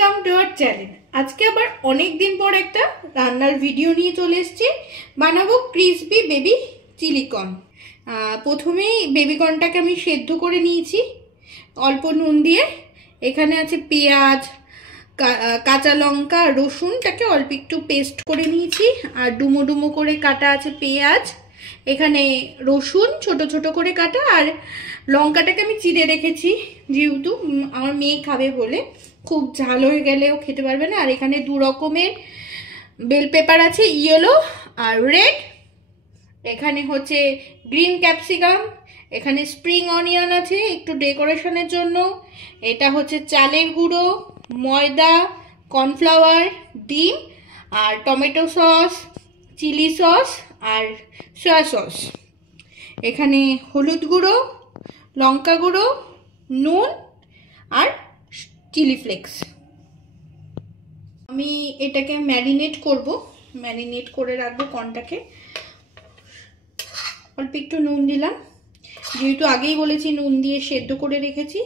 Welcome to our channel. আজকে আবার অনেক দিন পর একটা রান্নার ভিডিও নিয়ে চলে এসেছি। বানাবো ক্রিসপি বেবি চিলি কর্ন। প্রথমেই বেবি কর্নটাকে আমি সেদ্ধ করে নিয়েছি অল্প নুন দিয়ে। এখানে আছে পেঁয়াজ, কাঁচা লঙ্কা, রসুনটাকে অল্প একটু পেস্ট করে নিয়েছি, আর ডুমো ডুমো করে কাটা আছে পেঁয়াজ। এখানে রসুন ছোট ছোট করে কাটা, আর লঙ্কাটাকে আমি চিড়ে রেখেছি যেহেতু আমার মেয়ে খাবে বলে, খুব ঝাল হয়ে গেলেও খেতে পারবে না। আর এখানে দু রকমের বেল পেপার আছে, ইয়েলো আর রেড। এখানে হচ্ছে গ্রিন ক্যাপসিকাম, এখানে স্প্রিং অনিয়ন আছে একটু ডেকোরেশনের জন্য। এটা হচ্ছে চালের গুঁড়ো, ময়দা, কর্নফ্লাওয়ার, ডিম, আর টমেটো সস, চিলি সস আর সয়া সস। এখানে হলুদ গুঁড়ো, লঙ্কা গুঁড়ো, নুন আর চিলি ফ্লেক্স। আমি এটাকে ম্যারিনেট করব, ম্যারিনেট করে রাখবো কর্নটাকে। অল্প একটু নুন দিলাম, যেহেতু আগেই বলেছি নুন দিয়ে সেদ্ধ করে রেখেছি।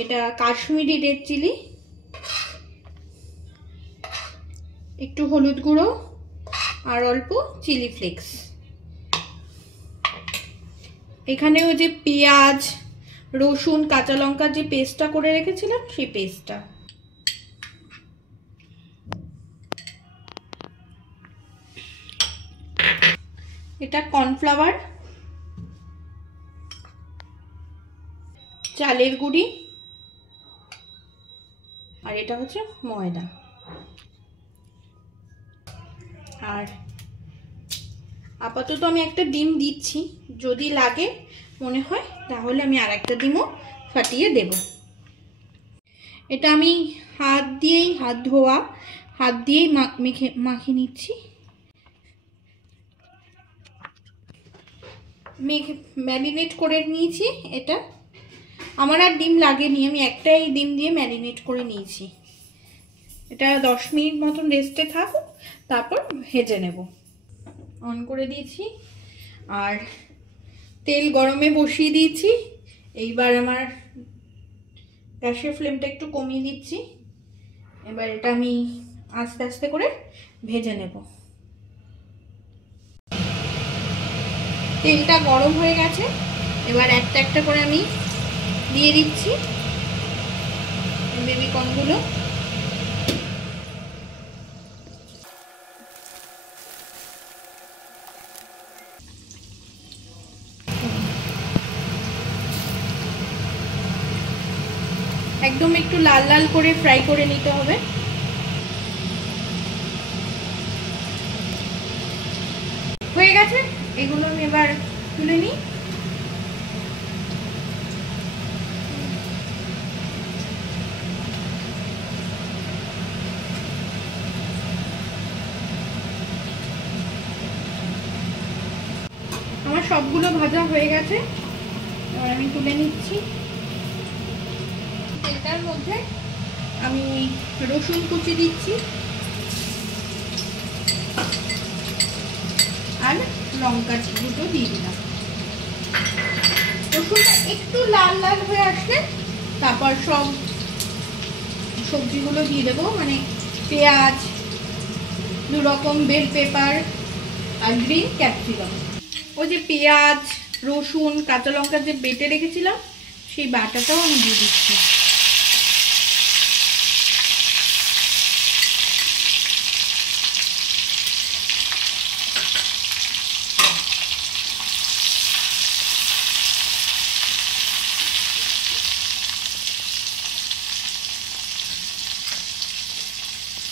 এটা কাশ্মীরি রেড চিলি। একটু হলুদ গুঁড়ো আর অল্প চিলি ফ্লেক্স। এখানে ওই যে পেঁয়াজ, রসুন, কাঁচা লঙ্কার যে পেস্টটা করে রেখেছিলাম সেই পেস্টটা। এটা কর্নফ্লাওয়ার, চালের গুঁড়ি, আর এটা হচ্ছে ময়দা। আর আপাতত আমি একটা ডিম দিচ্ছি, যদি লাগে মনে হয় তাহলে আমি আর একটা ডিমও ফাটিয়ে দেব। এটা আমি হাত দিয়েই, হাত ধোয়া হাত দিয়েই মাখিয়ে নিচ্ছি। ম্যারিনেট করে নিয়েছি। এটা আমার আর ডিম লাগেনি, আমি একটাই ডিম দিয়ে ম্যারিনেট করে নিয়েছি। এটা 10 মিনিট মতন রেস্টে থাকুক, তারপর ভেজে নেব। অন করে দিয়েছি আর তেল গরমে বসিয়ে দিয়েছি। এইবার আমার গ্যাসের ফ্লেমটা একটু কমিয়ে দিচ্ছি। এবার এটা আমি আস্তে আস্তে করে ভেজে নেব। তেলটা গরম হয়ে গেছে, এবার একটা একটা করে আমি দিয়ে দিচ্ছি বেবি কর্নগুলো। একদম একটু লাল লাল করে ফ্রাই করে নিতে হবে। হয়ে গেছে, এগুলো আমি এবার তুলে নিই। আমার সবগুলো ভাজা হয়ে গেছে, এবার আমি তুলে নিচ্ছি। তেলটার মধ্যে আমি রসুন কুচি দিচ্ছি আর লঙ্কা দুটো দিয়ে দিলাম। রসুনটা একটু লাল লাল হয়ে আসলে তারপর সব সবজিগুলো দিয়ে দেবো, মানে পেঁয়াজ, দু রকম বেল পেপার আর গ্রিন ক্যাপসিকাম। ওই যে পেঁয়াজ, রসুন, কাঁচা লঙ্কা যে বেটে রেখেছিলাম সেই বাটাটাও আমি দিয়ে দিচ্ছি।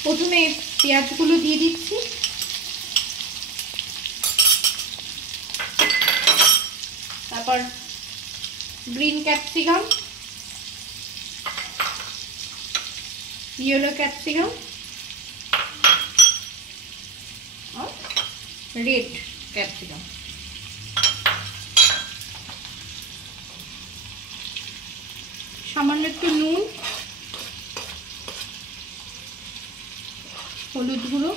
প্রথমে পেঁয়াজগুলো দিয়ে দিচ্ছি, তারপর গ্রিন ক্যাপসিকাম, ইয়েলো ক্যাপসিকাম আর রেড ক্যাপসিকাম। সামান্য একটু নুন, হলুদ গুঁড়ো,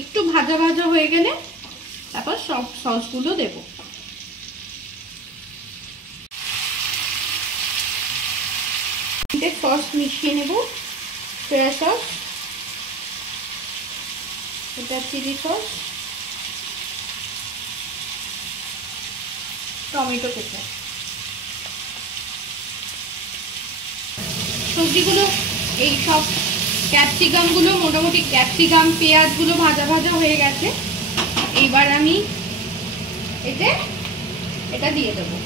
একটু ভাজা ভাজা হয়ে গেলে তারপর সব সসগুলো দেব। সস মিশিয়ে নেব, সয়া সস, এটা চিলি সস, টমেটো কেচাপ। সবজিগুলো এই সব ক্যাপসিকামগুলো মোটামুটি ক্যাপসিকাম পেঁয়াজগুলো ভাজা ভাজা হয়ে গেছে। এইবার আমি এটা দিয়ে দেবো।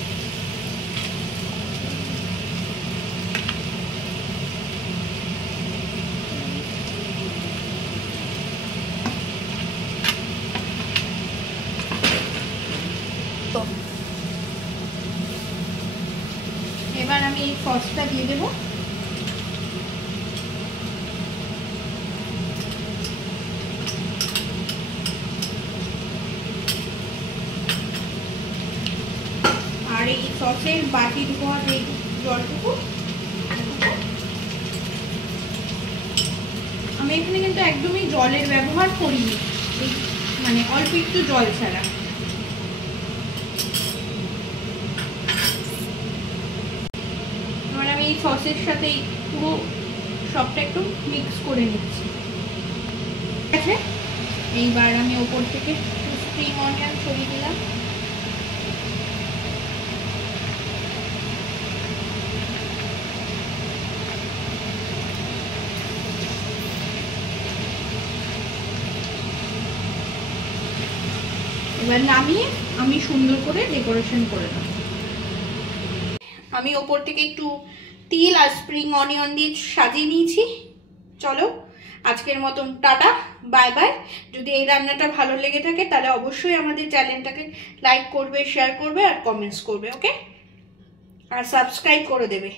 এবার আমি এই সসটা দিয়ে দেবো। আর এই সসের বাটি ধোয়া এই জলটুকু আমি এখানে কিন্তু একদমই জলের ব্যবহার করিনি, মানে অল্প একটু জল ছাড়া। এবার আমি এই সসের সাথে পুরো সবটা একটু মিক্স করে নিচ্ছি। ঠিক আছে, এইবার আমি ওপর থেকে স্প্রিং অনিয়ন ছড়িয়ে দিলাম। এবার নামিয়ে আমি সুন্দর করে ডেকোরেশন করে দেব। আমি ওপর থেকে একটু তিল আর স্প্রিং অনিয়ন দিয়ে সাজিয়ে নিয়েছি। চলো আজকের মতন টাটা, বাই বাই। যদি এই রান্নাটা ভালো লেগে থাকে তাহলে অবশ্যই আমাদের চ্যানেলটাকে লাইক করবে, শেয়ার করবে আর কমেন্টস করবে, ওকে? আর সাবস্ক্রাইব করে দেবে।